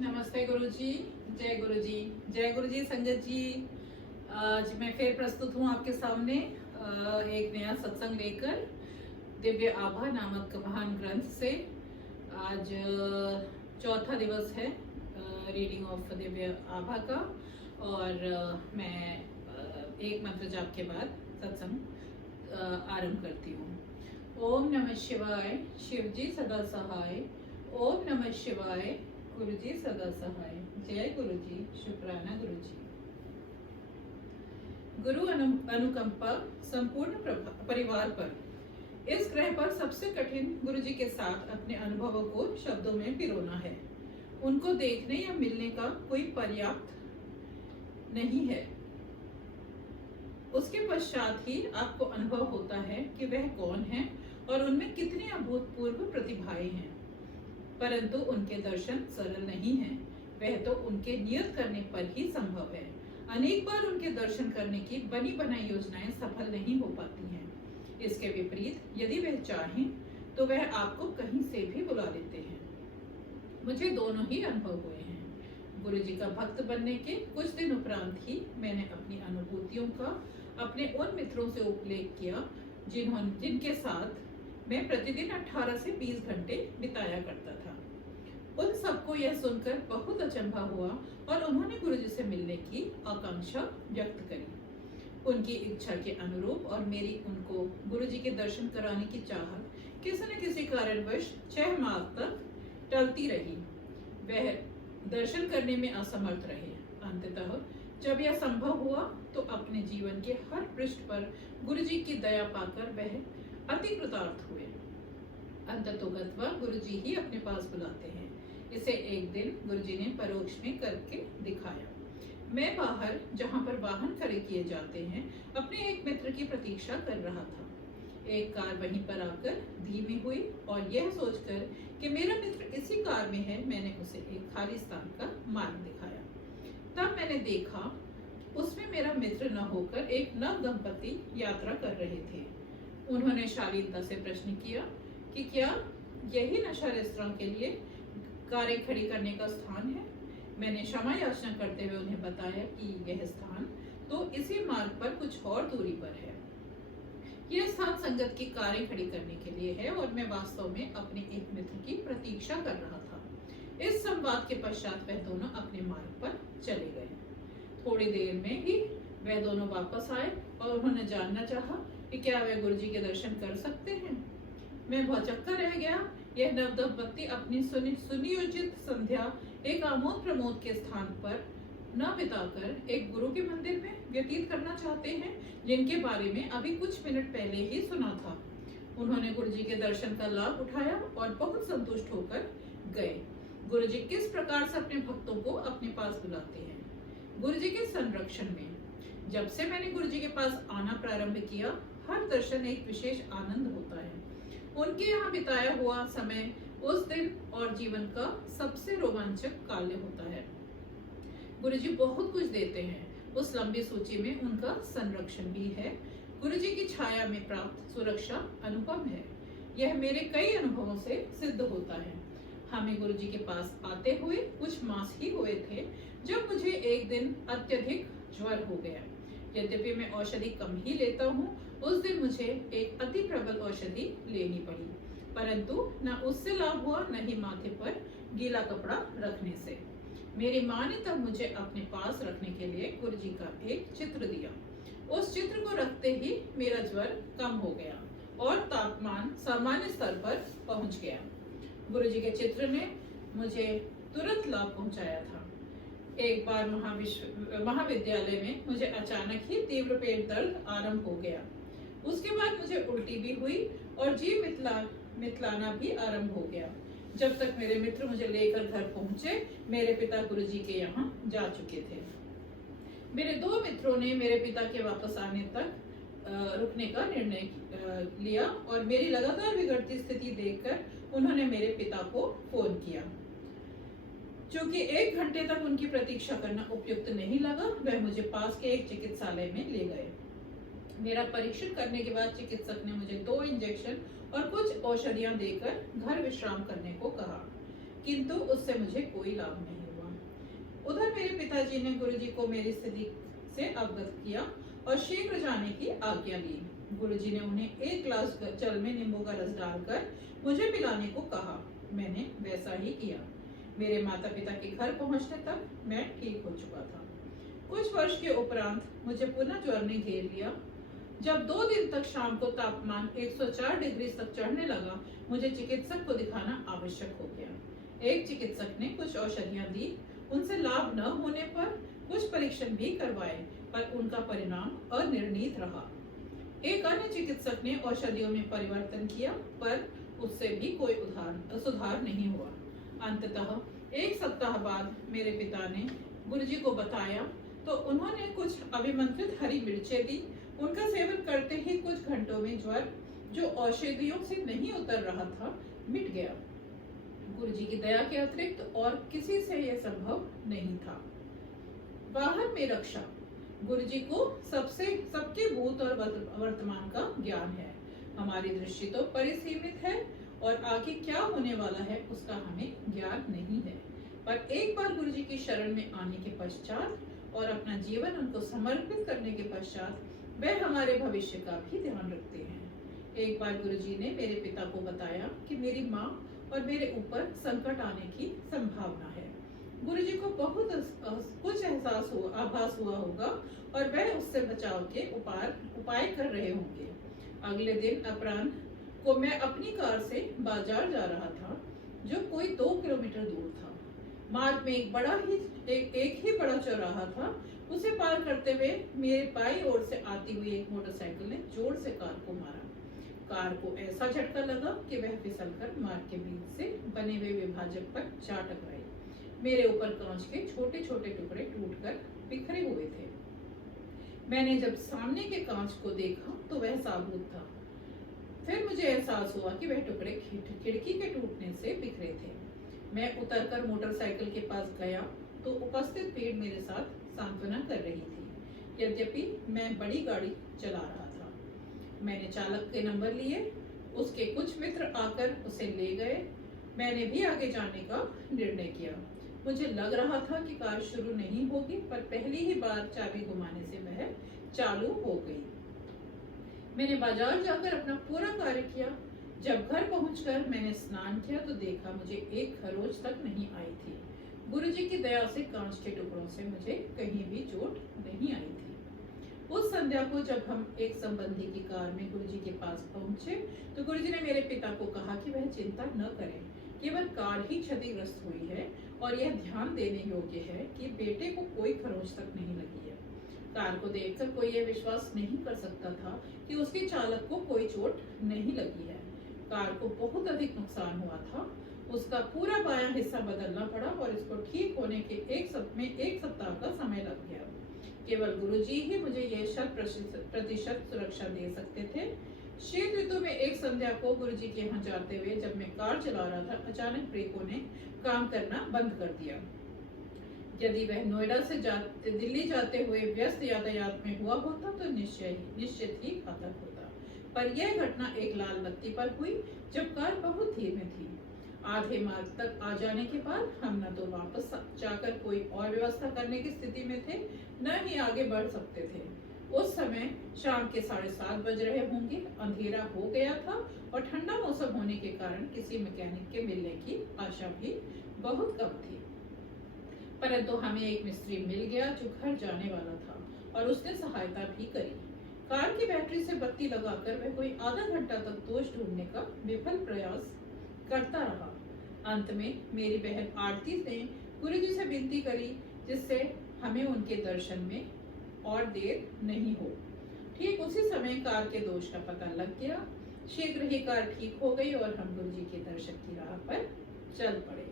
नमस्ते गुरुजी। जय गुरुजी। जय गुरुजी संगत जी। आज मैं फिर प्रस्तुत हूँ आपके सामने एक नया सत्संग लेकर दिव्य आभा नामक महान ग्रंथ से। आज चौथा दिवस है रीडिंग ऑफ दिव्य आभा का और मैं एक मंत्र जाप के बाद सत्संग आरंभ करती हूँ। ओम नमः शिवाय, शिव जी सदा सहाय। ओम नमः शिवाय, गुरु जी सदा सहाय। जय गुरु जी। शुक्राना गुरु जी। गुरु अनुकंपा संपूर्ण परिवार पर। इस ग्रह पर सबसे कठिन गुरु जी के साथ अपने अनुभवों को शब्दों में पिरोना है। उनको देखने या मिलने का कोई पर्याप्त नहीं है। उसके पश्चात ही आपको अनुभव होता है कि वह कौन है और उनमें कितनी अभूतपूर्व प्रतिभाएं हैं। परंतु उनके दर्शन सरल नहीं हैं। वह तो उनके नियत करने पर ही संभव है। अनेक बार उनके दर्शन करने की बनी बनाई योजनाएं सफल नहीं हो पाती हैं। इसके विपरीत यदि वह चाहें तो वह आपको कहीं से भी बुला लेते हैं। मुझे दोनों ही अनुभव हुए हैं। गुरु जी का भक्त बनने के कुछ दिन उपरांत ही मैंने अपनी अनुभूतियों का अपने उन मित्रों से उपलेख किया जिनके साथ मैं प्रतिदिन 18 से 20 घंटे बिताया करता था। उन सबको यह सुनकर बहुत अचंभा हुआ और उन्होंने गुरुजी से मिलने की आकांक्षा व्यक्त करी। उनकी इच्छा के अनुरूप और मेरी उनको गुरुजी के दर्शन कराने की चाहत किसी न किसी कारणवश 6 माह तक टलती रही। वह दर्शन करने में असमर्थ रहे। अंततः जब यह संभव हुआ तो अपने जीवन के हर पृष्ठ पर गुरुजी की दया पाकर वह अति कृतार्थ हुए। अंततोगत्वा गुरुजी ही अपने पास बुलाते हैं। इसे एक दिन गुरुजी ने परोक्ष में करके दिखाया। मैं बाहर जहां पर वाहन खड़े किए जाते हैं अपने एक मित्र की प्रतीक्षा कर रहा था। एक कार वहीं पर आकर धीमी हुई और यह सोचकर कि मेरा मित्र इसी कार में है, मैंने उसे एक खाली स्थान का मार्ग दिखाया। तब मैंने देखा उसमें मेरा मित्र न होकर एक नव दंपति यात्रा कर रहे थे। उन्होंने शालीनता से प्रश्न किया कि क्या यही नशा रेस्तरां के लिए कारें खड़ी करने का स्थान है। मैंने क्षमा याचना करते हुए उन्हें बताया कि यह स्थान तो इसी मार्ग पर कुछ और दूरी पर है। यह स्थान संगत की कारें खड़ी करने के लिए है और मैं वास्तव में अपने एक मित्र की प्रतीक्षा कर रहा था। इस संवाद के पश्चात वह दोनों अपने मार्ग पर चले गए। थोड़ी देर में ही वह दोनों वापस आए और उन्होंने जानना चाहा कि क्या वे गुरुजी के दर्शन कर सकते हैं। मैं भौचक्का रह गया। यह नवदंपति अपनी सुनियोजित संध्या एक आमोद प्रमोद के स्थान पर न बिताकर एक गुरु के मंदिर में व्यतीत करना चाहते हैं जिनके बारे में अभी कुछ मिनट पहले ही सुना था। उन्होंने गुरुजी के दर्शन का लाभ उठाया और बहुत संतुष्ट होकर गए। गुरुजी किस प्रकार से अपने भक्तों को अपने पास बुलाते हैं। गुरुजी के संरक्षण में जब से मैंने गुरुजी के पास आना प्रारंभ किया, हर दर्शन एक विशेष आनंद होता है। उनके यहाँ बिताया हुआ समय उस दिन और जीवन का सबसे रोमांचक काल्य होता है। गुरुजी बहुत कुछ देते हैं। उस लंबी सूची में उनका संरक्षण भी है। गुरुजी की छाया में प्राप्त सुरक्षा अनुपम है। यह मेरे कई अनुभवों से सिद्ध होता है। हमें गुरुजी के पास आते हुए कुछ मास ही हुए थे जब मुझे एक दिन अत्यधिक ज्वर हो गया। यद्यपि मैं औषधि कम ही लेता हूँ, उस दिन मुझे एक अति प्रबल औषधि लेनी पड़ी। परंतु न उससे लाभ हुआ न ही माथे पर गीला कपड़ा रखने से। मेरी माँ ने तब मुझे अपने पास रखने के लिए गुरुजी का एक चित्र दिया। उस चित्र को रखते ही मेरा ज्वर कम हो गया और तापमान सामान्य स्तर पर पहुंच गया। गुरुजी के चित्र ने मुझे तुरंत लाभ पहुंचाया था। एक बार महाविद्यालय में मुझे अचानक ही तीव्र पेट दर्द आरंभ हो गया। उसके बाद मुझे उल्टी भी हुई और जी मितलाना भी आरंभ हो गया। जब तक मेरे मित्र मुझे लेकर घर पहुंचे, मेरे पिता गुरुजी के यहाँ जा चुके थे। मेरे 2 मित्रों ने मेरे पिता के वापस आने तक रुकने का निर्णय लिया और मेरी लगातार बिगड़ती स्थिति देखकर उन्होंने मेरे पिता को फोन किया। चूंकि 1 घंटे तक उनकी प्रतीक्षा करना उपयुक्त नहीं लगा, वह मुझे पास के एक चिकित्सालय में ले गए। मेरा परीक्षण करने के बाद चिकित्सक ने मुझे 2 इंजेक्शन और कुछ औषधियां देकर घर विश्राम करने को कहा, किंतु उससे मुझे कोई लाभ नहीं हुआ। उधर मेरे पिताजी ने गुरुजी को मेरी स्थिति से अवगत किया और शीघ्र जाने की आज्ञा ली। गुरुजी ने उन्हें 1 गिलास जल में नींबू का रस डालकर मुझे पिलाने को कहा। मैंने वैसा ही किया। मेरे माता पिता के घर पहुंचने तक मैं ठीक हो चुका था। कुछ वर्ष के उपरांत मुझे पुनः ज्वर ने घेर लिया। जब 2 दिन तक शाम को तापमान 104 डिग्री तक चढ़ने लगा, मुझे चिकित्सक को दिखाना आवश्यक हो गया। एक चिकित्सक ने कुछ औषधियां दी। उनसे लाभ न होने पर कुछ परीक्षण भी करवाए, पर उनका परिणाम अनिर्णीत रहा। एक अन्य चिकित्सक ने औषधियों में परिवर्तन किया, पर उससे भी कोई सुधार नहीं हुआ। अंततः 1 सप्ताह बाद मेरे पिता ने गुरुजी को बताया तो उन्होंने कुछ अभिमंत्रित हरी मिर्चें दी। उनका सेवन करते ही कुछ घंटों में ज्वर, जो औषधियों से नहीं उतर रहा था, मिट गया। गुरुजी की दया के अतिरिक्त और किसी से यह संभव नहीं था। बाहर में रक्षा। गुरुजी को सबके भूत और वर्तमान का ज्ञान है। हमारी दृष्टि तो परिसीमित है और आगे क्या होने वाला है उसका हमें ज्ञान नहीं है। पर एक बार गुरुजी की शरण में आने के पश्चात और अपना जीवन उनको समर्पित करने के पश्चात वह हमारे भविष्य का भी ध्यान रखते हैं। एक बार गुरुजी ने मेरे पिता को बताया कि मेरी माँ और मेरे ऊपर संकट आने की संभावना है। गुरुजी को बहुत कुछ आभास हुआ होगा और वह उससे बचाव के उपाय कर रहे होंगे। अगले दिन अपराह्न को मैं अपनी कार से बाजार जा रहा था, जो कोई 2 किलोमीटर दूर था। मार्ग में एक ही बड़ा चौराहा था। उसे पार करते हुए मेरे बाईं ओर से आती हुई एक मोटरसाइकिल ने जोर से कार को मारा। कार को ऐसा झटका लगा कि वह फिसलकर मार्ग के बीच से बने हुए विभाजक पर जा टकराई। मेरे ऊपर कांच के छोटे छोटे टुकड़े टूटकर बिखरे हुए थे। मैंने जब सामने के कांच को देखा तो वह साबुत था। फिर मुझे एहसास हुआ कि वह टुकड़े खिड़की के टूटने से बिखरे थे। मैं उतरकर मोटरसाइकिल के पास गया तो उपस्थित भीड़ मेरे साथ सांत्वना कर रही थी। यद्यपि मैं बड़ी गाड़ी चला रहा था। मैंने चालक के नंबर लिए। उसके कुछ मित्र आकर उसे ले गए। मैंने भी आगे जाने का निर्णय किया। मुझे लग रहा था कि कार शुरू नहीं होगी, पर पहली ही बार चाबी घुमाने से वह चालू हो गई। मैंने बाजार जाकर अपना पूरा कार्य किया। जब घर पहुंचकर मैंने स्नान किया तो देखा मुझे एक खरोच तक नहीं आई थी। गुरुजी की दया से कांच के टुकड़ों से मुझे कहीं भी चोट नहीं आई थी। उस संध्या को जब हम एक संबंधी की कार में गुरुजी के पास पहुंचे तो गुरुजी ने मेरे पिता को कहा कि वह चिंता न करें, केवल कार ही क्षतिग्रस्त हुई है और यह ध्यान देने योग्य है कि बेटे को कोई खरोच तक नहीं लगी है। कार को देखकर कोई यह विश्वास नहीं कर सकता था कि उसके चालक को कोई चोट नहीं लगी है। कार को बहुत अधिक नुकसान हुआ था। उसका पूरा बायां हिस्सा बदलना पड़ा और इसको ठीक होने के एक सप्ताह का समय लग गया। केवल गुरुजी ही मुझे यह 100% सुरक्षा दे सकते थे। शीत ऋतु में एक संध्या को गुरुजी के यहाँ जाते हुए जब मैं कार चला रहा था, अचानक ब्रेकों ने काम करना बंद कर दिया। यदि वह नोएडा से दिल्ली जाते हुए व्यस्त यातायात में हुआ होता तो निश्चित ही घातक होता। पर यह घटना एक लाल बत्ती पर हुई जब कार बहुत धीमे थी। आधे मार्ग तक आ जाने के बाद हम न तो वापस जाकर कोई और व्यवस्था करने की स्थिति में थे, न ही आगे बढ़ सकते थे। उस समय शाम के 7:30 बज रहे होंगे। अंधेरा हो गया था और ठंडा मौसम होने के कारण किसी मैकेनिक के मिलने की आशा भी बहुत कम थी। परंतु हमें एक मिस्त्री मिल गया जो घर जाने वाला था और उसने सहायता भी करी। कार की बैटरी से बत्ती लगाकर वह कोई आधा घंटा तक दोष ढूंढने का विफल प्रयास करता रहा। अंत में मेरी बहन आरती ने गुरुजी से विनती करी जिससे हमें उनके दर्शन में और देर नहीं हो। ठीक उसी समय कार के दोष का पता लग गया। शीघ्र ही कार ठीक हो गई और हम गुरुजी के दर्शन की राह पर चल पड़े।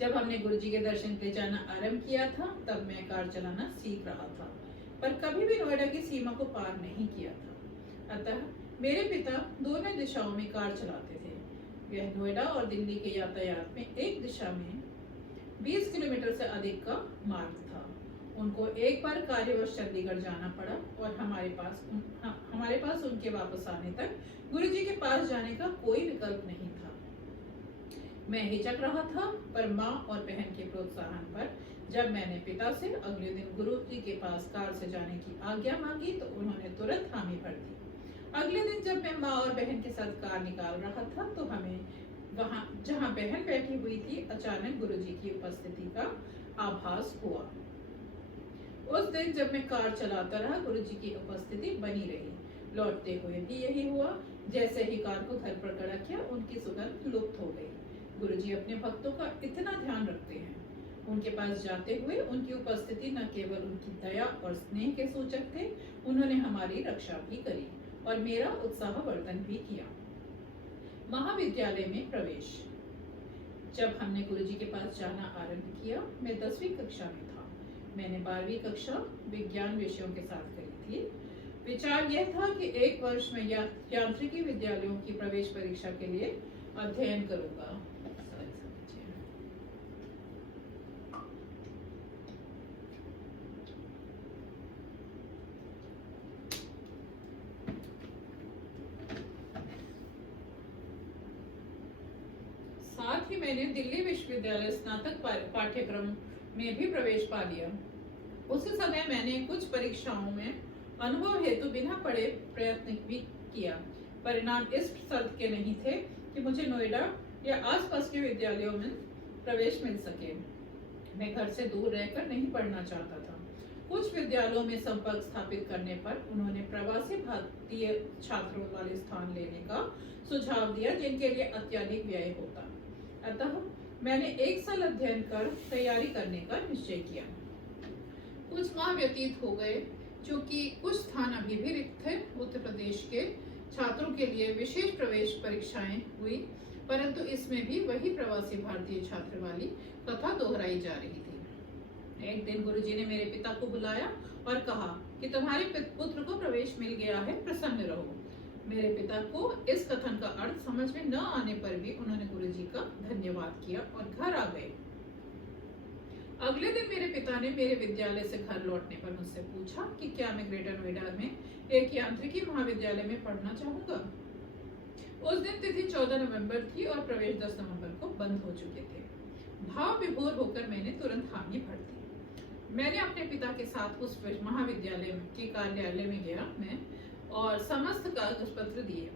जब हमने गुरुजी के दर्शन के जाना आरंभ किया था तब मैं कार चलाना सीख रहा था, पर कभी भी नोएडा की सीमा को पार नहीं किया था। अतः मेरे पिता दोनों दिशाओं में कार चलाते थे। वह नोएडा और दिल्ली के यातायात में एक दिशा में 20 किलोमीटर से अधिक का मार्ग था। उनको एक बार कार्यवश चंडीगढ़ जाना पड़ा और हमारे पास उनके वापस आने तक गुरुजी के पास जाने का कोई विकल्प नहीं था। मैं हिचक रहा था, पर माँ और बहन के प्रोत्साहन पर जब मैंने पिता से अगले दिन गुरुजी के पास कार से जाने की आज्ञा मांगी तो उन्होंने तुरंत हामी भर दी। अगले दिन जब मैं माँ और बहन के साथ कार निकाल रहा था तो हमें वहां जहां बहन बैठी हुई थी अचानक गुरुजी की उपस्थिति का आभास हुआ। उस दिन जब मैं कार चलाता रहा गुरुजी की उपस्थिति बनी रही। लौटते हुए भी यही हुआ। जैसे ही कार को घर पर खड़ा किया उनकी सुगंध लुप्त हो गई। गुरुजी अपने भक्तों का इतना ध्यान रखते हैं। उनके पास जाते हुए उनकी उपस्थिति न केवल उनकी दया और स्नेह के सूचक थे, उन्होंने हमारी रक्षा भी करी और मेरा उत्साहवर्धन भी किया। महाविद्यालय में प्रवेश। जब हमने गुरुजी के पास जाना आरंभ किया, मैं 10वीं कक्षा में था। मैंने 12वीं कक्षा विज्ञान विषयों के साथ करी थी। विचार यह था कि एक वर्ष में यांत्रिकी विद्यालयों की प्रवेश परीक्षा के लिए अध्ययन करूंगा। साथ ही मैंने दिल्ली विश्वविद्यालय स्नातक पाठ्यक्रम में भी प्रवेश पा लिया। उसी समय मैंने कुछ परीक्षाओं में अनुभव हेतु बिना पढ़े प्रयत्न भी किया। परिणाम इस शर्त के नहीं थे कि मुझे नोएडा या आसपास के विद्यालयों में प्रवेश मिल सके। मैं घर से दूर रहकर नहीं पढ़ना चाहता था। कुछ विद्यालयों में संपर्क स्थापित करने पर उन्होंने प्रवासी भारतीय छात्रों वाले स्थान लेने का सुझाव दिया जिनके लिए अत्यधिक व्यय होता। अतः मैंने 1 साल अध्ययन कर तैयारी करने का निश्चय किया। कुछ माह व्यतीत हो गए। चूंकि कुछ स्थान अभी भी रिक्त थे, उत्तर प्रदेश के छात्रों के लिए विशेष प्रवेश परीक्षाएं हुई, परंतु इसमें भी वही प्रवासी भारतीय छात्र वाली कथा दोहराई जा रही थी। एक दिन गुरुजी ने मेरे पिता को बुलाया और कहा कि तुम्हारे पुत्र को प्रवेश मिल गया है, प्रसन्न रहो। मेरे पिता को इस कथन का अर्थ समझ में न आने पर भी उन्होंने गुरुजी का धन्यवाद किया और घर आ गए। अगले दिन मेरे पिता ने मेरे विद्यालय से घर लौटने पर मुझसे पूछा कि क्या मैं ग्रेटर नोएडा में एक यांत्रिकी महाविद्यालय में पढ़ना चाहूंगा। उस दिन तिथि 14 नवंबर थी और प्रवेश 10 नवंबर को बंद हो चुके थे। भाव विभोर होकर मैंने तुरंत हामी भर दी। मैंने अपने पिता के साथ उस महाविद्यालय के कार्यालय में गया मैं और समस्त कागज पत्र दिए।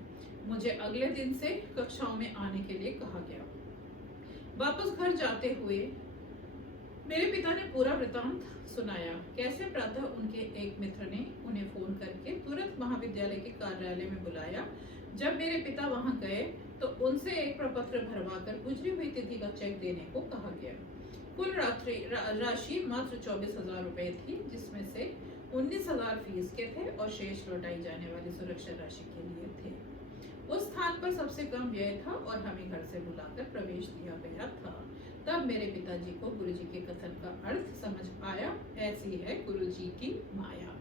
मुझे अगले दिन से कक्षाओं में आने के लिए कहा गया। वापस घर जाते हुए मेरे पिता ने पूरा वृतांत सुनाया। कैसे प्रातः उनके एक मित्र ने उन्हें फोन करके तुरंत महाविद्यालय के कार्यालय में बुलाया। जब मेरे पिता वहां गए तो उनसे एक प्रपत्र भरवाकर गुजरी हुई तिथि का चेक देने को कहा गया। कुल राशि मात्र 24,000 रुपए थी, जिसमें से 19,000 फीस के थे और शेष लौटाई जाने वाली सुरक्षा राशि के लिए थे। उस स्थान पर सबसे कम व्यय था और हमें घर से बुलाकर प्रवेश दिया गया था। तब मेरे पिताजी को गुरुजी के कथन का अर्थ समझ आया। ऐसी है गुरुजी की माया।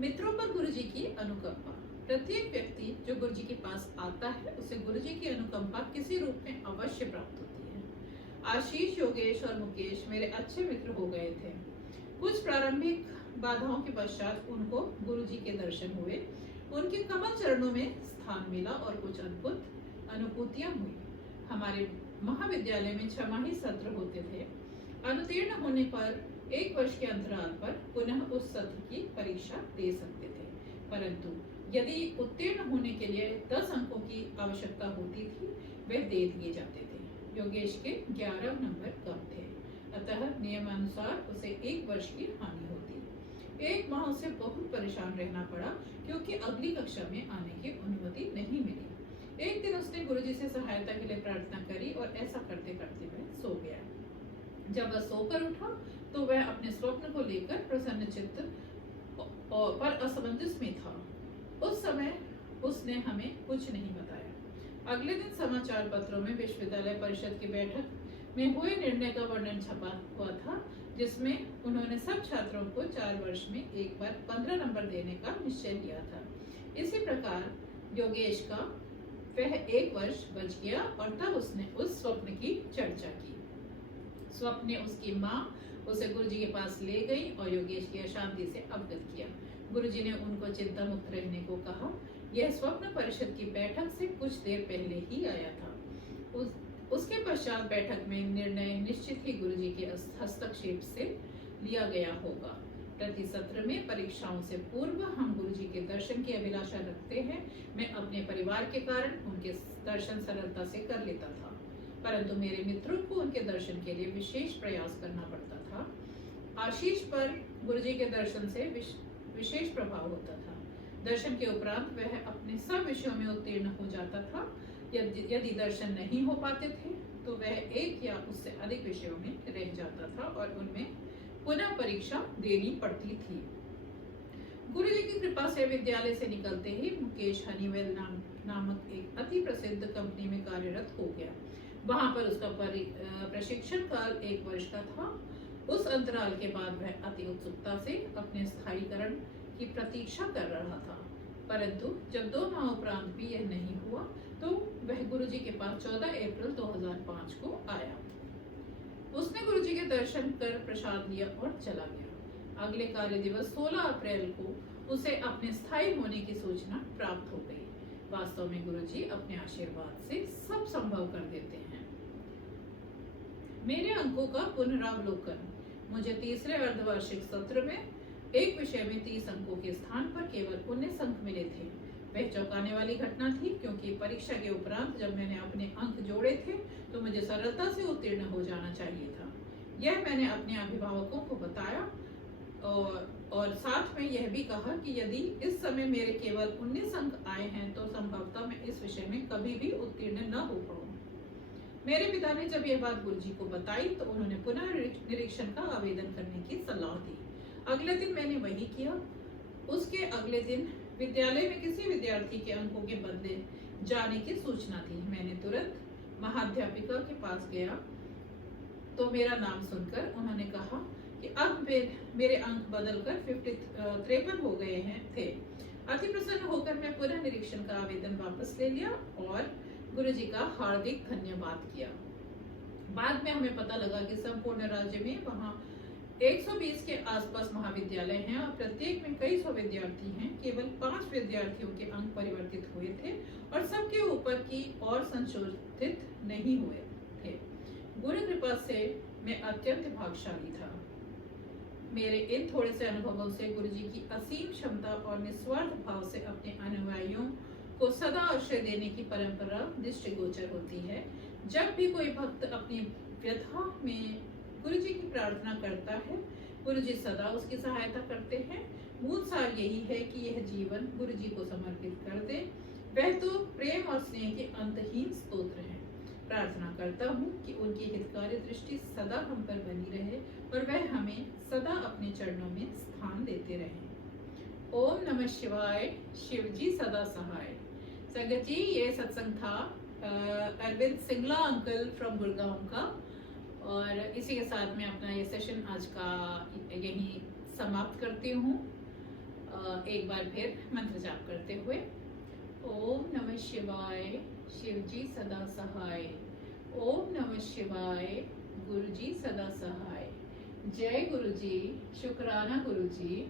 मित्रों पर गुरुजी की अनुकंपा। प्रत्येक व्यक्ति जो गुरुजी के पास आता है उसे गुरुजी की अनुकंपा किसी रूप में अवश्य प्राप्त होती है। आशीष, योगेश और मुकेश मेरे अच्छे मित्र हो गए थे। कुछ प्रारंभिक बाधाओं के पश्चात उनको गुरुजी के दर्शन हुए, उनके कमल चरणों में स्थान मिला और कुछ अद्भुत अनुभूतियां हुई। हमारे महाविद्यालय में 6 सत्र होते थे। अनुत्तीर्ण होने पर 1 वर्ष के अंतराल पर पुनः उस सत्र की परीक्षा दे सकते थे, परंतु यदि उत्तीर्ण होने के लिए 10 अंकों की आवश्यकता होती थी, वे दे दिए जाते थे। योगेश के 11 नंबर कम थे, अतः नियमानुसार उसे 1 वर्ष की हानि होती। 1 माह उसे बहुत परेशान रहना पड़ा क्योंकि अगली कक्षा में आने की अनुमति नहीं मिली। एक दिन उसने गुरुजी से सहायता के लिए प्रार्थना करी और ऐसा करते करते वह सो गया। जब वह सोकर उठा तो वह अपने स्वप्न को लेकर प्रसन्न चित्त पर असमंजस में था। उस समय उसने हमें कुछ नहीं बताया। अगले दिन समाचार पत्रों में विश्वविद्यालय परिषद की बैठक में हुए निर्णय का वर्णन छपा हुआ था, जिसमें उन्होंने सब छात्रों को 4 वर्ष में एक बार 15 नंबर देने का निश्चय लिया था। इसी प्रकार योगेश का वह 1 वर्ष बच गया और तब उसने उस स्वप्न की चर्चा की। स्वप्न ने उसकी माँ उसे गुरुजी के पास ले गई और योगेश की अशांति से अवगत किया। गुरुजी ने उनको चिंता मुक्त रहने को कहा। यह स्वप्न परिषद की बैठक से कुछ देर पहले ही आया था। उसके पश्चात बैठक में निर्णय निश्चित ही गुरुजी के हस्तक्षेप से लिया गया होगा। प्रति सत्र में परीक्षाओं से पूर्व हम गुरुजी के दर्शन की अभिलाषा रखते हैं। मैं अपने परिवार के कारण उनके दर्शन सरलता से कर लेता था, परंतु मेरे मित्रों को उनके दर्शन के लिए विशेष प्रयास करना पड़ता था। आशीष पर गुरुजी के दर्शन से विशेष प्रभाव होता था। दर्शन के उपरांत वह अपने सब विषयों में उत्तीर्ण हो जाता था। यदि दर्शन नहीं हो पाते थे तो वह एक या उससे अधिक विषयों में रह जाता था और उनमें पुनः परीक्षा देनी पड़ती थी। गुरुजी की कृपा से विद्यालय से निकलते ही मुकेश हनीवेल नामक एक अति प्रसिद्ध कंपनी में कार्यरत हो गया। वहां पर उसका प्रशिक्षण काल 1 वर्ष का था। उस अंतराल के बाद वह अति उत्सुकता से अपने स्थायीकरण की प्रतीक्षा कर रहा था, परंतु जब 2 माह उपरांत भी यह नहीं हुआ तो वह गुरुजी के पास 14 अप्रैल 2005 को आया। उसने गुरुजी के दर्शन कर प्रसाद लिया और चला गया। अगले कार्य दिवस 16 अप्रैल को उसे अपने स्थायी होने की सूचना प्राप्त हो गई। वास्तव में गुरुजी अपने आशीर्वाद से सब संभव कर देते हैं। मेरे अंकों का पुनरावलोकन। मुझे तीसरे अर्धवार्षिक सत्र में एक विषय में 30 अंकों के स्थान पर केवल 19 अंक मिले थे। वह चौंकाने वाली घटना थी, क्योंकि परीक्षा के उपरांत जब मैंने अपने अंक जोड़े थे तो मुझे सरलता से उत्तीर्ण हो जाना चाहिए था। यह मैंने अपने अभिभावकों को बताया और साथ में यह भी कहा कि यदि इस समय मेरे केवल 19 अंक आए हैं तो संभवतः मैं इस विषय में कभी भी उत्तीर्ण न हो पाऊं। मेरे पिता ने जब यह बात गुरुजी को बताई तो उन्होंने पुनः निरीक्षण का आवेदन करने की सलाह दी। अगले दिन मैंने वही किया। उसके अगले दिन विद्यालय में किसी विद्यार्थी के अंकों के बदले जाने की सूचना थी। मैंने तुरंत महाध्यापिका के पास गया तो मेरा नाम सुनकर उन्होंने कहा कि अब मेरे अंक बदलकर 53 हो गए थे। अति प्रसन्न होकर मैं पुनः निरीक्षण का आवेदन वापस ले लिया और गुरुजी का हार्दिक धन्यवाद किया। बाद में हमें पता लगा कि संपूर्ण राज्य में वहाँ 120 के आसपास महाविद्यालय हैं और प्रत्येक में कई सौ विद्यार्थी हैं। केवल 5 विद्यार्थियों के अंक परिवर्तित हुए थे और सबके ऊपर की और संशोधित नहीं हुए थे। गुरु कृपा से मैं अत्यंत भाग्यशाली था। मेरे इन थोड़े से अनुभवों से गुरुजी की असीम क्षमता और निस्वार्थ भाव से अपने अनुयायियों को सदा आश्रय देने की परंपरा दृष्टिगोचर होती है। जब भी कोई भक्त अपनी व्यथा में गुरुजी की प्रार्थना करता है, गुरुजी सदा उसकी सहायता करते हैं। मूल सार यही है कि यह जीवन गुरुजी को समर्पित कर दे। वह तो प्रेम और स्नेह के अंतहीन स्तोत्र हैं। प्रार्थना करता हूँ कि उनकी हितकारी दृष्टि सदा हम पर बनी रहे और वह हमें सदा अपने चरणों में स्थान देते रहे। ओम नमः शिवाय। शिव जी सदा सहाय। संगत जी, ये सत्संग था अरविंद सिंगला अंकल फ्रॉम गुड़गांव का, और इसी के साथ मैं अपना ये सेशन आज का यहीं समाप्त करती हूँ। एक बार फिर मंत्र जाप करते हुए। ओम नमः शिवाय। शिव जी सदा सहाय। ओम नमः शिवाय। गुरु जी सदा सहाय। जय गुरु जी। शुक्राना गुरु जी।